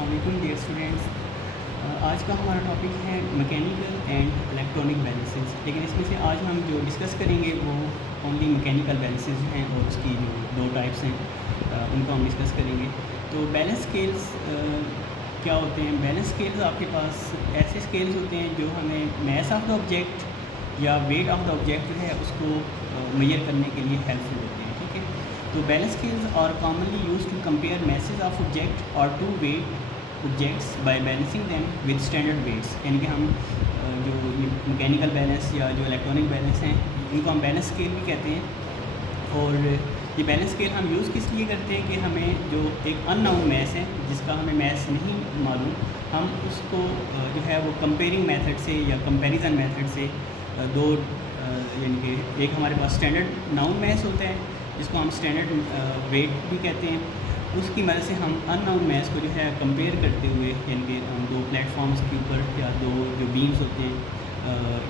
अस्सलाम वालेकुम dear students. आज का हमारा टॉपिक है मैकेनिकल एंड इलेक्ट्रॉनिक बैलेंसेस। लेकिन इसमें से आज हम जो डिस्कस करेंगे वो ओनली मैकेनिकल बैलेंसेस हैं और उसकी जो दो टाइप्स हैं उनको हम डिस्कस करेंगे। तो बैलेंस स्केल्स क्या होते हैं? बैलेंस स्केल्स आपके पास ऐसे स्केल्स होते हैं जो हमें मैस ऑफ द ऑब्जेक्ट या वेट ऑफ द ऑब्जेक्ट जो है उसको मेजर करने के लिए हेल्पफुल होते हैं। ठीक है, तो balance scales are commonly use to compare masses of object और to weight objects by balancing them with standard weights. यानी कि हम जो मैकेनिकल बैलेंस या जो इलेक्ट्रॉनिक बैलेंस हैं इनको हम बैलेंस स्केल भी कहते हैं। और ये बैलेंस स्केल हम यूज़ किस लिए करते हैं कि हमें जो एक अननोन मैस है जिसका हमें मैस नहीं मालूम, हम उसको जो है वो कंपेयरिंग मेथड से या कंपैरिजन मेथड से दो यानी कि एक हमारे पास स्टैंडर्ड नाउन मैस होता है जिसको हम स्टैंडर्ड वेट भी कहते हैं, उसकी मदद से हम अननोन मैस को जो है कंपेयर करते हुए यानी कि हम दो प्लेटफॉर्म्स के ऊपर या दो जो बीम्स होते हैं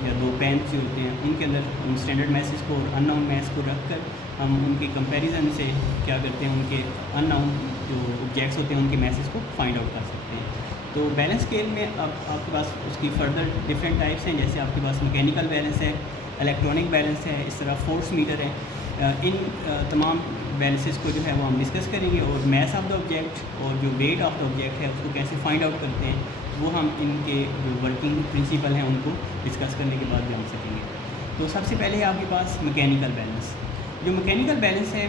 या दो पेन्स जो होते हैं उनके अंदर हम स्टैंडर्ड मैसेज को और अननोन मैस को रख कर हम उनके कंपैरिजन से क्या करते हैं, उनके अननोन जो ऑब्जेक्ट्स होते हैं उनके मैसेज को फाइंड आउट कर सकते हैं। तो बैलेंस स्केल में अब आपके पास उसकी फर्दर डिफरेंट टाइप्स हैं, जैसे आपके पास मैकेनिकल बैलेंस है, इलेक्ट्रॉनिक बैलेंस है, इस तरह फोर्स मीटर है। इन तमाम बैलेंसेस को जो है वो हम डिस्कस करेंगे और मैस ऑफ द ऑब्जेक्ट और जो वेट ऑफ द ऑब्जेक्ट है उसको कैसे फाइंड आउट करते हैं वो हम इनके जो वर्किंग प्रिंसिपल हैं उनको डिस्कस करने के बाद जान सकेंगे। तो सबसे पहले है आपके पास मैकेनिकल बैलेंस। जो मैकेनिकल बैलेंस है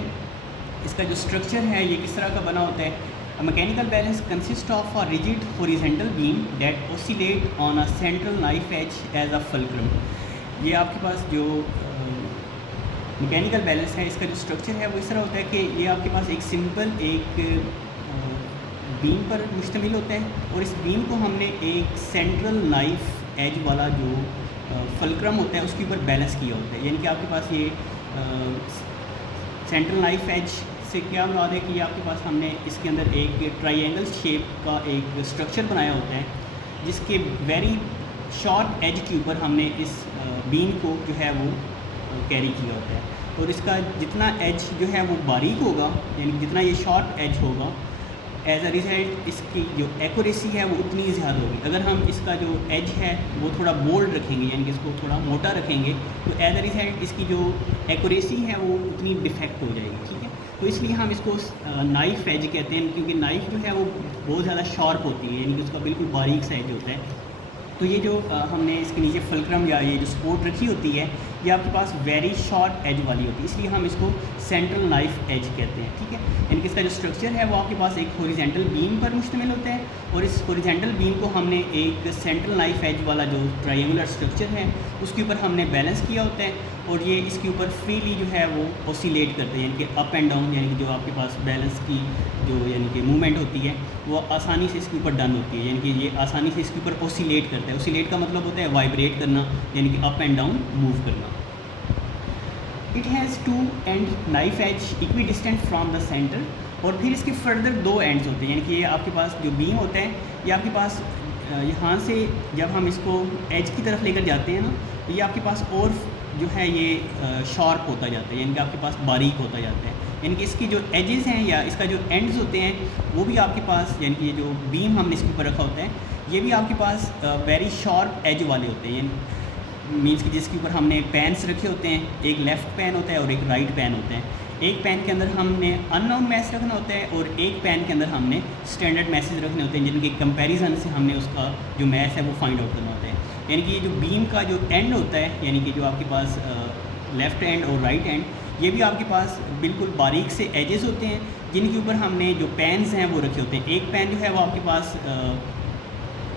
इसका जो स्ट्रक्चर है ये किस तरह का बना होता है? A mechanical balance consists of a rigid horizontal beam that oscillate on a central knife edge as a fulcrum। ये आपके पास जो मैकेनिकल बैलेंस है इसका जो स्ट्रक्चर है वो इस तरह होता है कि ये आपके पास एक सिंपल एक बीम पर मुश्तमिल होता है और इस बीम को हमने एक सेंट्रल नाइफ एज वाला जो फल्क्रम होता है उसके ऊपर बैलेंस किया होता है। यानी कि आपके पास ये सेंट्रल नाइफ एज से क्या मुराद है कि आपके पास हमने इसके अंदर एक ट्राइंगल शेप का एक स्ट्रक्चर बनाया होता है जिसके वेरी शॉर्ट एज के ऊपर हमने इस बीम को जो है वो कैरी किया होता है। और इसका जितना एज जो है वो बारीक होगा यानी जितना ये शॉर्ट एज होगा एज अ रिजल्ट इसकी जो एक्यूरेसी है वो उतनी ज़्यादा होगी। अगर हम इसका जो एज है वो थोड़ा बोल्ड रखेंगे यानी कि इसको थोड़ा मोटा रखेंगे तो एज अ रिजल्ट इसकी जो एक्यूरेसी है वो उतनी डिफेक्ट हो जाएगी। ठीक है, तो इसलिए हम इसको नाइफ एज कहते हैं क्योंकि नाइफ जो है वो बहुत ज़्यादा शार्प होती है यानी कि उसका बिल्कुल बारीक सा एज होता है। तो ये जो हमने इसके नीचे फल्क्रम या ये जो सपोर्ट रखी होती है ये आपके पास वेरी शॉर्ट एज वाली होती है, इसलिए हम इसको सेंट्रल नाइफ एज कहते हैं। ठीक है, यानी कि इसका जो स्ट्रक्चर है वो आपके पास एक हॉरिजॉन्टल बीम पर मुश्तमिल होता है और इस हॉरिजॉन्टल बीम को हमने एक सेंट्रल नाइफ एज वाला जो ट्रायंगुलर स्ट्रक्चर है उसके ऊपर हमने बैलेंस किया होता है और ये इसके ऊपर फ्रीली जो है वो ऑसिलेट करते हैं यानी कि अप एंड डाउन, यानी कि जो आपके पास बैलेंस की जो यानी कि मूवमेंट होती है वो आसानी से इसके ऊपर डन होती है, यानी कि ये आसानी से इसके ऊपर ऑसिलेट करता है। ऑसिलेट का मतलब होता है वाइब्रेट करना यानी कि अप एंड डाउन मूव करना। It has two end knife edge equidistant from the center और फिर इसके फर्दर दो एंड्स होते हैं यानी कि ये आपके पास जो बीम होता है ये आपके पास यहाँ से जब हम इसको एज की तरफ लेकर जाते हैं ना तो ये आपके पास और जो है ये शार्प होता जाता है यानी कि आपके पास बारीक होता जाता है। यानी कि इसकी जो एजेस हैं या इसका जो एंड्स होते हैं वो भी आपके पास यानी कि ये जो बीम हमने इसके ऊपर रखा होता है ये भी आपके पास वेरी शार्प एज वाले होते हैं। यानी मीन्स कि जिसके ऊपर हमने पेन्स रखे होते हैं, एक लेफ़्ट पेन होता है और एक राइट पेन होता है। एक पेन के अंदर हमने अननोन मैस रखना होता है और एक पेन के अंदर हमने स्टैंडर्ड मैसेज रखने होते हैं जिनके कंपैरिजन से हमने उसका जो मैस है वो फाइंड आउट करना होता है। यानी कि ये जो बीम का जो एंड होता है यानी कि जो आपके पास लेफ़्ट एंड और राइट एंड ये भी आपके पास बिल्कुल बारीक से एजेस होते हैं जिनके ऊपर हमने जो पेन्स हैं वो रखे होते हैं। एक पेन जो है वो आपके पास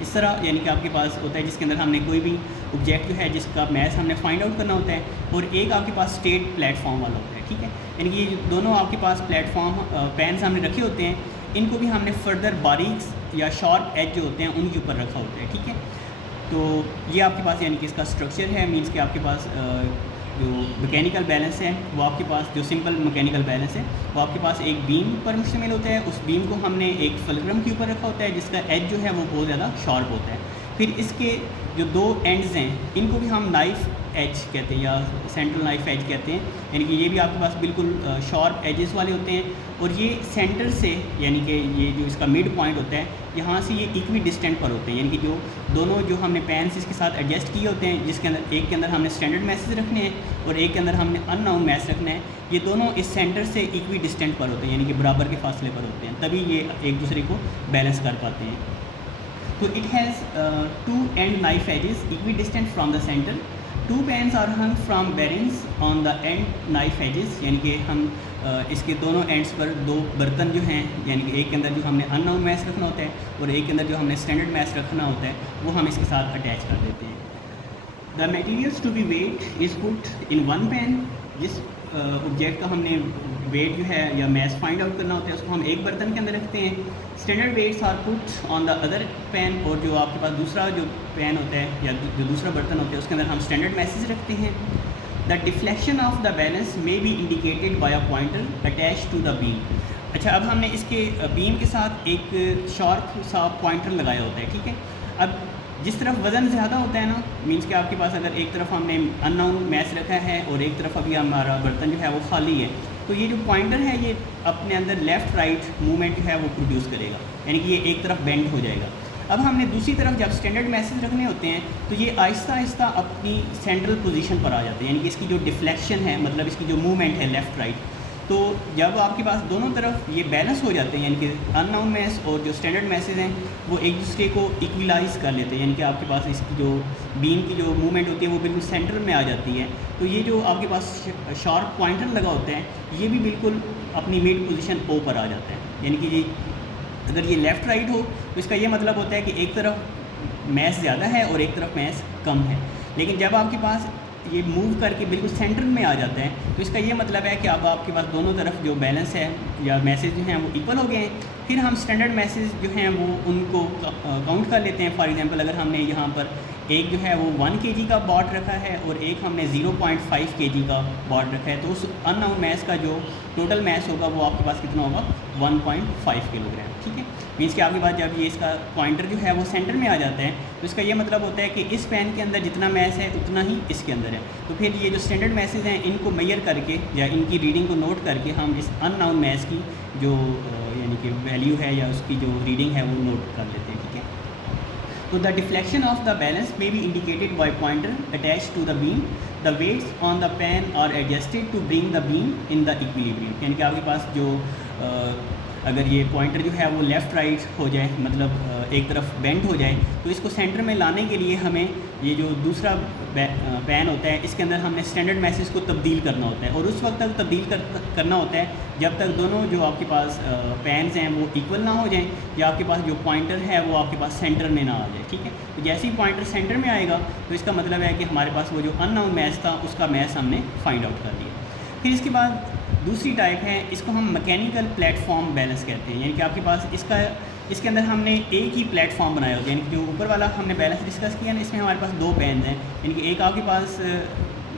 इस तरह यानी कि आपके पास होता है जिसके अंदर हमने कोई भी ऑब्जेक्ट जो है जिसका मैस हमने फाइंड आउट करना होता है और एक आपके पास स्टेट प्लेटफॉर्म वाला होता है। ठीक है, यानी कि ये दोनों आपके पास प्लेटफॉर्म पेन्स हमने रखे होते हैं, इनको भी हमने फर्दर बारीक या शार्प एज जो होते हैं उनके ऊपर रखा होता है। ठीक है, तो ये आपके पास यानी कि इसका स्ट्रक्चर है। मीन्स कि आपके पास जो मैकेनिकल बैलेंस है वो आपके पास जो सिंपल मैकेनिकल बैलेंस है वो आपके पास एक बीम पर मुश्तमिल होता है। उस बीम को हमने एक फल्क्रम के ऊपर रखा होता है जिसका एज जो है वो बहुत ज़्यादा शार्प होता है। फिर इसके जो दो एंड्स हैं इनको भी हम नाइफ एज कहते हैं या सेंट्रल नाइफ एज कहते हैं, यानी कि ये भी आपके पास बिल्कुल शार्प एजेस वाले होते हैं और ये सेंटर से यानी कि ये जो इसका मिड पॉइंट होता है यहाँ से ये इक्वी डिस्टेंट पर होते हैं, यानी कि जो दोनों जो हमने पेन्स इसके साथ एडजस्ट किए होते हैं, जिसके अंदर एक के अंदर हमने स्टैंडर्ड मैसेज रखने हैं और एक के अंदर हमने अननाउन मैसेज रखना है, ये दोनों इस सेंटर से इक्वी डिस्टेंट पर होते हैं, यानी कि बराबर के फासले पर होते हैं, तभी ये एक दूसरे को बैलेंस कर पाते हैं। तो it has two end knife edges equidistant from the center, two pans are hung from bearings on the end knife edges, यानी कि हम इसके दोनों एंड्स पर दो बर्तन जो हैं, यानी कि एक के अंदर जो हमने अननाउन मैस रखना होता है और एक के अंदर जो हमने स्टैंडर्ड मैस रखना होता है वो हम इसके साथ अटैच कर देते हैं। The materials to be weight is put in one pan, जिस ऑब्जेक्ट का हमने वेट जो है या मैस फाइंड आउट करना होता है उसको हम एक बर्तन के अंदर रखते हैं। Standard weights are put on the other pan, और जो आपके पास दूसरा जो पैन होता है या जो दूसरा बर्तन होता है उसके अंदर हम स्टैंडर्ड मैसेज रखते हैं। The deflection of the balance may be indicated by a pointer attach to the beam. अच्छा, अब हमने इसके बीम के साथ एक शार्प सा पॉइंटर लगाया होता है, ठीक है। अब जिस तरफ वज़न ज़्यादा होता है ना, मीन्स कि आपके पास अगर एक तरफ हमने अननाउन मैस रखा है और एक तरफ अभी हमारा बर्तन जो है वो खाली है, तो ये जो पॉइंटर है ये अपने अंदर लेफ़्ट राइट मूवमेंट जो है वो प्रोड्यूस करेगा, यानी कि ये एक तरफ बेंड हो जाएगा। अब हमने दूसरी तरफ जब स्टैंडर्ड मैसेज रखने होते हैं तो ये आहिस्ता आहिस्ता अपनी सेंट्रल पोजीशन पर आ जाते हैं, यानी कि इसकी जो डिफ्लेक्शन है, मतलब इसकी जो मूवमेंट है लेफ़्ट राइट, तो जब आपके पास दोनों तरफ ये बैलेंस हो जाते हैं, यानी कि अननाउन मैस और जो स्टैंडर्ड मैसेज हैं वो एक दूसरे को इक्विलाइज कर लेते हैं, यानी कि आपके पास इसकी जो बीम की जो मूवमेंट होती है वो बिल्कुल सेंटर में आ जाती है। तो ये जो आपके पास शार्प पॉइंटर लगा होता है ये भी बिल्कुल अपनी मिड पोजीशन ओ पर आ जाता है, यानी कि ये अगर ये लेफ़्ट राइट हो तो इसका ये मतलब होता है कि एक तरफ मैस ज़्यादा है और एक तरफ मैस कम है। लेकिन जब आपके पास ये मूव करके बिल्कुल सेंटर में आ जाते हैं तो इसका ये मतलब है कि अब आपके पास दोनों तरफ जो बैलेंस है या मैसेज जो हैं वो इक्वल हो गए हैं। फिर हम स्टैंडर्ड मैसेज जो हैं वो उनको काउंट कर लेते हैं। फॉर एग्जांपल अगर हमने यहाँ पर एक जो है वो 1 kg का बॉट रखा है और एक हमने 0.5 kg का बॉट रखा है, तो उस अननाउन मैस का जो टोटल मैस होगा वो आपके पास कितना होगा 1.5 किलोग्राम, ठीक है। मीन्स कि आपके पास जब ये इसका पॉइंटर जो है वो सेंटर में आ जाता है तो इसका ये मतलब होता है कि इस पेन के अंदर जितना मैस है उतना ही इसके अंदर है। तो फिर ये जो स्टैंडर्ड मैसेज हैं इनको मेजर करके या इनकी रीडिंग को नोट करके हम इस अननाउन मैस की जो यानी कि वैल्यू है या उसकी जो रीडिंग है वो नोट कर लेते हैं, ठीक है। तो the deflection of the balance may be indicated by pointer attach to the beam. The weights on the pan are adjusted to bring the beam in the equilibrium, यानी कि आपके पास जो अगर ये पॉइंटर जो है वो लेफ़्ट राइट हो जाए, मतलब एक तरफ बेंड हो जाए, तो इसको सेंटर में लाने के लिए हमें ये जो दूसरा पैन होता है इसके अंदर हमने स्टैंडर्ड मैसेज को तब्दील करना होता है और उस वक्त तक तब्दील करना होता है जब तक दोनों जो आपके पास पैन्स हैं वो इक्वल ना हो जाएं या आपके पास जो पॉइंटर है वो आपके पास सेंटर में ना आ जाए, ठीक है। तो जैसे ही पॉइंटर सेंटर में आएगा तो इसका मतलब है कि हमारे पास वो जो अननाउन मैस था उसका मैस हमने फाइंड आउट कर लिया। फिर इसके बाद दूसरी टाइप है, इसको हम मैकेनिकल प्लेटफॉर्म बैलेंस कहते हैं, यानी कि आपके पास इसके अंदर हमने एक ही प्लेटफॉर्म बनाया होता है, यानी कि जो ऊपर वाला हमने बैलेंस डिस्कस किया ना, इसमें हमारे पास दो पेन हैं, यानी कि एक आपके पास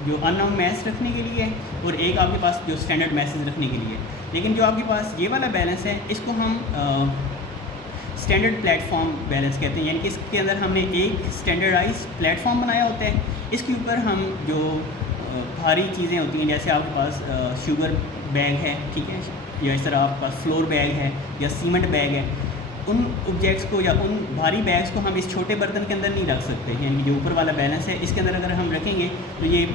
जो अननाउन मैस रखने के लिए है और एक आपके पास जो स्टैंडर्ड मैसेज रखने के लिए। लेकिन जो आपके पास ये वाला बैलेंस है इसको हम स्टैंडर्ड प्लेटफॉर्म बैलेंस कहते हैं, यानी कि इसके अंदर हमने एक स्टैंडर्डाइज प्लेटफॉर्म बनाया होता है। इसके ऊपर हम जो भारी चीज़ें होती हैं, जैसे आपके पास शुगर बैग है, ठीक है, या इस तरह आपके पास फ्लोर बैग है या सीमेंट बैग है, उन ऑब्जेक्ट्स को या उन भारी बैग्स को हम इस छोटे बर्तन के अंदर नहीं रख सकते, यानी जो ऊपर वाला बैलेंस है इसके अंदर अगर हम रखेंगे तो ये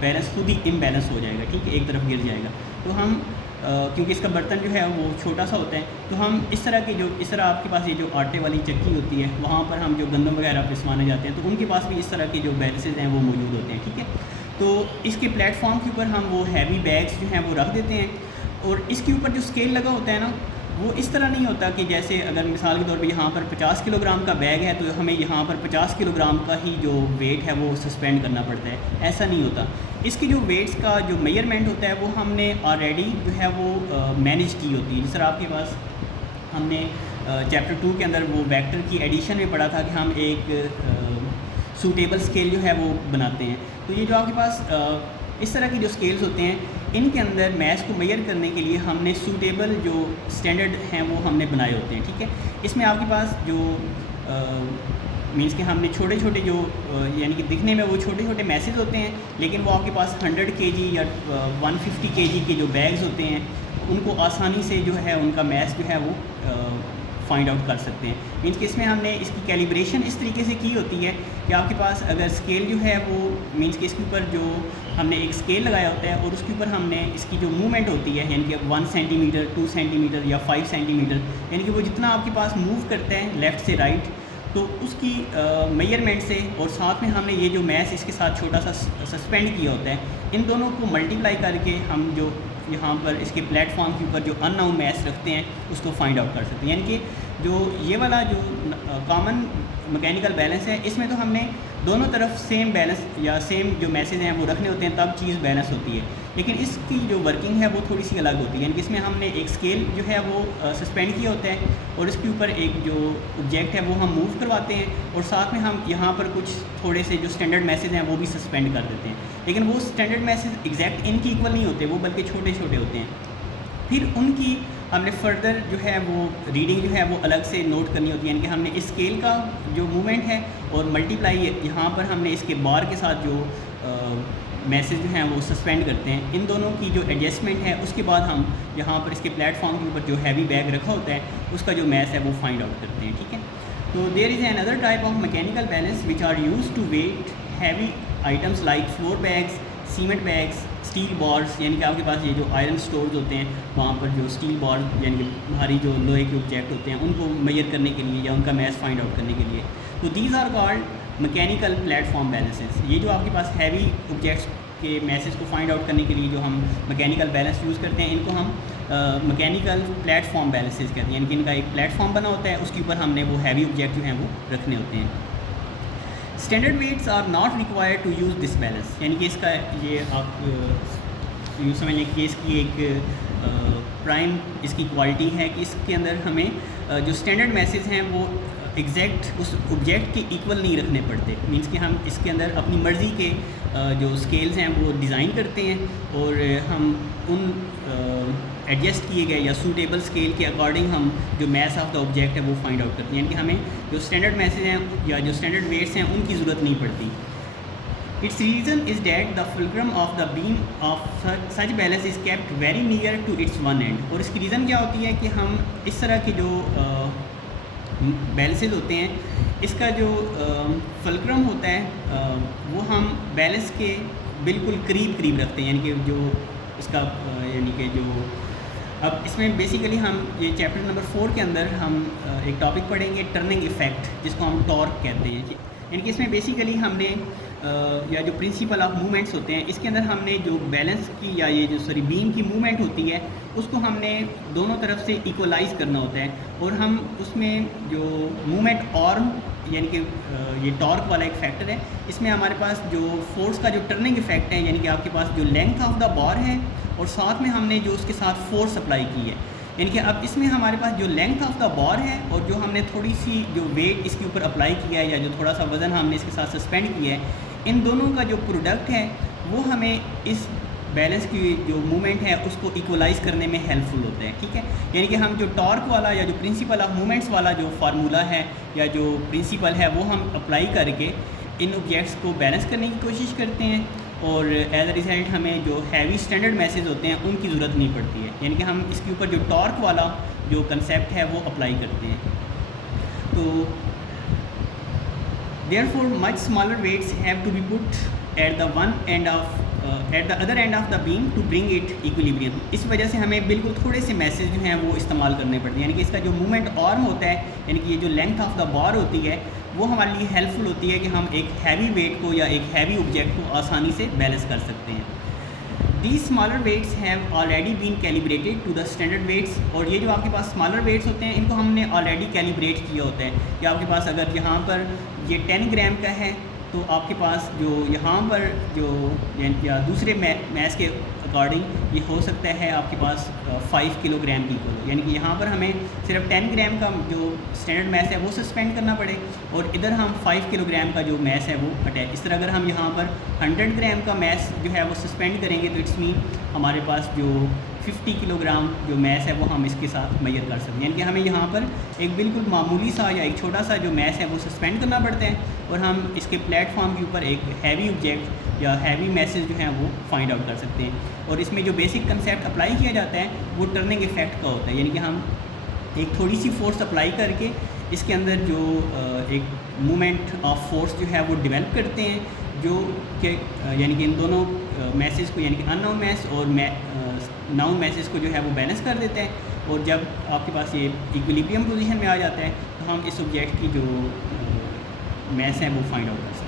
बैलेंस खुद ही इम्बैलेंस हो जाएगा, ठीक है, एक तरफ गिर जाएगा। तो हम क्योंकि इसका बर्तन जो है वो छोटा सा होता है, तो हम इस तरह आपके पास ये जो आटे वाली चक्की होती है वहाँ पर हम जो गंदम वगैरह पिसवाने जाते हैं तो उनके पास भी इस तरह के जो बैलेंसेज हैं वो मौजूद होते हैं, ठीक है। तो इसके प्लेटफॉर्म के ऊपर हम वो हैवी बैग्स जो हैं वो रख देते हैं और इसके ऊपर जो स्केल लगा होता है ना वो इस तरह नहीं होता कि जैसे अगर मिसाल के तौर पे यहाँ पर 50 किलोग्राम का बैग है तो हमें यहाँ पर 50 किलोग्राम का ही जो वेट है वो सस्पेंड करना पड़ता है, ऐसा नहीं होता। इसकी जो वेट्स का जो मेजरमेंट होता है वो हमने ऑलरेडी जो है वो मैनेज की होती है। जिस तरह आपके पास हमने चैप्टर 2 के अंदर वो वेक्टर की एडिशन में पढ़ा था कि हम एक सूटेबल स्केल जो है वो बनाते हैं। तो ये जो आपके पास इस तरह की जो स्केल्स होते हैं इनके अंदर मैस को मेजर करने के लिए हमने सूटेबल जो स्टैंडर्ड हैं वो हमने बनाए होते हैं, ठीक है। इसमें आपके पास जो मीन्स कि हमने छोटे छोटे जो यानी कि दिखने में वो छोटे छोटे मैसेज होते हैं, लेकिन वो आपके पास 100 kg या 150 kg के जो बैग्स होते हैं उनको आसानी से जो है उनका मैस जो है वो फाइंड आउट कर सकते हैं। मीन्स कि इसमें हमने इसकी कैलिब्रेशन इस तरीके से की होती है कि आपके पास अगर स्केल जो है वो मीन्स कि इसके ऊपर जो हमने एक स्केल लगाया होता है और उसके ऊपर हमने इसकी जो मूवमेंट होती है यानी कि 1 सेंटीमीटर 2 सेंटीमीटर या 5 सेंटीमीटर यानी कि वो जितना आपके पास मूव करते हैं लेफ़्ट से राइट, तो उसकी मेजरमेंट से और साथ में हमने ये जो मैस इसके साथ छोटा सा सस्पेंड किया होता है, इन दोनों को मल्टीप्लाई करके हम जो यहाँ पर इसके प्लेटफॉर्म के ऊपर जो अननाउन मैस रखते हैं उसको फाइंड आउट कर सकते हैं। यानी कि जो ये वाला जो कॉमन मैकेनिकल बैलेंस है इसमें तो हमने दोनों तरफ सेम बैलेंस या सेम जो मैसेज हैं वो रखने होते हैं, तब चीज़ बैलेंस होती है। लेकिन इसकी जो वर्किंग है वो थोड़ी सी अलग होती है, यानी कि इसमें हमने एक स्केल जो है वो सस्पेंड किया होता है और इसके ऊपर एक जो ऑब्जेक्ट है वो हम मूव करवाते हैं और साथ में हम यहाँ पर कुछ थोड़े से जो स्टैंडर्ड मैसेज हैं वो भी सस्पेंड कर देते हैं। लेकिन वो स्टैंडर्ड मैसेज एग्जैक्ट इनके इक्वल नहीं होते, वो बल्कि छोटे छोटे होते हैं। फिर उनकी हमने फर्दर जो है वो रीडिंग जो है वो अलग से नोट करनी होती है, यानी कि हमने इस स्केल का जो मूवमेंट है और मल्टीप्लाई यहाँ पर हमने इसके बार के साथ जो मैसेज जो हैं वो सस्पेंड करते हैं, इन दोनों की जो एडजस्टमेंट है उसके बाद हम यहाँ पर इसके प्लेटफॉर्म के ऊपर जो हैवी बैग रखा होता है उसका जो मैस है वो फाइंड आउट करते हैं। ठीक है, तो there is another type of mechanical balance which are use to weigh heavy items like flour bags, cement bags, steel boards, यानी कि आपके पास ये जो आयरन स्टोर्स होते हैं वहाँ पर जो स्टील बॉर्ड यानी कि भारी जो लोहे के ऑब्जेक्ट होते हैं उनको मेजर करने के लिए या उनका मैस फाइंड आउट करने के लिए, तो these are called mechanical platform balances. ये जो आपके पास हैवी ऑब्जेक्ट्स के मैसेज को फाइंड आउट करने के लिए जो हम मैकेनिकल बैलेंस यूज़ करते हैं इनको हम मैकेनिकल प्लेटफॉर्म बैलेंसेस कहते हैं, यानी कि इनका एक प्लेटफॉर्म बना होता है, उसके ऊपर हमने वो हैवी ऑब्जेक्ट जो हैं वो रखने होते हैं। Standard weights are not required to use this balance, यानी कि इसका ये आप यूँ समझ लें कि इसकी एक प्राइम इसकी क्वालिटी है कि इसके अंदर हमें जो स्टैंडर्ड मैसेज हैं वो एग्जैक्ट उस ऑब्जेक्ट के इक्वल नहीं रखने पड़ते। मींस कि हम इसके अंदर अपनी मर्ज़ी के जो स्केल्स हैं वो डिज़ाइन करते हैं और हम उन एडजस्ट किए गए या सूटेबल स्केल के अकॉर्डिंग हम जो मैस ऑफ द ऑब्जेक्ट है वो फाइंड आउट करते हैं, यानी कि हमें जो स्टैंडर्ड मैसेज हैं या जो स्टैंडर्ड वेट्स हैं उनकी ज़रूरत नहीं पड़ती। Its reason is that the fulcrum of the beam of such balance is kept very near to its one end. और इसकी रीज़न क्या होती है कि हम इस तरह के जो बैलेंसेज होते हैं इसका जो फुलक्रम होता है वो हम बैलेंस के बिल्कुल करीब करीब रखते हैं, यानी कि जो इसका यानी कि जो अब इसमें बेसिकली हम ये चैप्टर नंबर 4 के अंदर हम एक टॉपिक पढ़ेंगे टर्निंग इफ़ेक्ट, जिसको हम टॉर्क कहते हैं। यानी कि इसमें बेसिकली हमने या जो प्रिंसिपल ऑफ मूवमेंट्स होते हैं इसके अंदर हमने जो बैलेंस की या ये जो बीम की मूवमेंट होती है उसको हमने दोनों तरफ से इक्वलाइज़ करना होता है और हम उसमें जो मूवमेंट आर्म यानी कि ये टॉर्क वाला एक फैक्टर है, इसमें हमारे पास जो फोर्स का जो टर्निंग इफेक्ट है यानी कि आपके पास जो लेंथ ऑफ द बार है और साथ में हमने जो उसके साथ फोर्स अप्लाई की है, यानी कि अब इसमें हमारे पास जो लेंथ ऑफ द बार है और जो हमने थोड़ी सी जो वेट इसके ऊपर अप्लाई किया है या जो थोड़ा सा वज़न हमने इसके साथ सस्पेंड किया है, इन दोनों का जो प्रोडक्ट है वो हमें इस बैलेंस की जो मूवमेंट है उसको इक्वलाइज़ करने में हेल्पफुल होता है। ठीक है, यानी कि हम जो टॉर्क वाला या जो प्रिंसिपल ऑफ मूवमेंट्स वाला जो फार्मूला है या जो प्रिंसिपल है वो हम अप्लाई करके इन ऑब्जेक्ट्स को बैलेंस करने की कोशिश करते हैं और एज अ रिज़ल्ट हमें जो हैवी स्टैंडर्ड मैसेज होते हैं उनकी ज़रूरत नहीं पड़ती है, यानी कि हम इसके ऊपर जो टॉर्क वाला जो कंसेप्ट है वो अप्लाई करते हैं। तो therefore much smaller weights have to be put at the other end of the beam to bring it equilibrium। इस वजह से हमें बिल्कुल थोड़े से मैसेज जो हैं वो इस्तेमाल करने पड़ते हैं, यानी कि इसका जो मूवमेंट आर्म होता है यानी कि ये जो लेंथ ऑफ द बार होती है वो हमारे लिए हेल्पफुल होती है कि हम एक हैवी वेट को या एक हैवी ऑब्जेक्ट को आसानी से बैलेंस कर सकते हैं। These smaller weights have already been calibrated to the standard weights। और ये जो आपके पास स्मॉलर वेट्स होते हैं इनको हमने ऑलरेडी कैलिब्रेट किया होता है कि आपके पास अगर यहाँ पर ये 10 ग्राम का है तो आपके पास जो यहाँ पर जो या दूसरे मैस के अकॉर्डिंग ये हो सकता है आपके पास 5 किलोग्राम की इक्वल, यानी कि यहाँ पर हमें सिर्फ 10 ग्राम का जो स्टैंडर्ड मैस है वो सस्पेंड करना पड़े और इधर हम 5 किलोग्राम का जो मैस है वो अटैच। इस तरह अगर हम यहाँ पर 100 ग्राम का मैस जो है वो सस्पेंड करेंगे तो इट्स मीन हमारे पास जो 50 किलोग्राम जो मैस है वो हम इसके साथ मेजर कर सकते हैं। यानी कि हमें यहाँ पर एक बिल्कुल मामूली सा या एक छोटा सा जो मैस है वो सस्पेंड करना पड़ता है और हम इसके प्लेटफॉर्म के ऊपर एक हैवी ऑब्जेक्ट या हैवी मैसेज जो हैं वो फाइंड आउट कर सकते हैं। और इसमें जो बेसिक कंसेप्ट अप्लाई किया जाता है वो टर्निंग इफेक्ट का होता है, यानी कि हम एक थोड़ी सी फोर्स अप्लाई करके इसके अंदर जो एक मूवमेंट ऑफ फोर्स जो है वो डेवलप करते हैं, जो कि यानी कि इन दोनों मैसेज को यानी कि अननाउन मैस और नाउन मैसेज को जो है वो बैलेंस कर देते हैं। और जब आपके पास ये इक्विलिब्रियम पोजीशन में आ जाता है तो हम इस ऑब्जेक्ट की जो मैस है वो फाइंड आउट कर सकते हैं।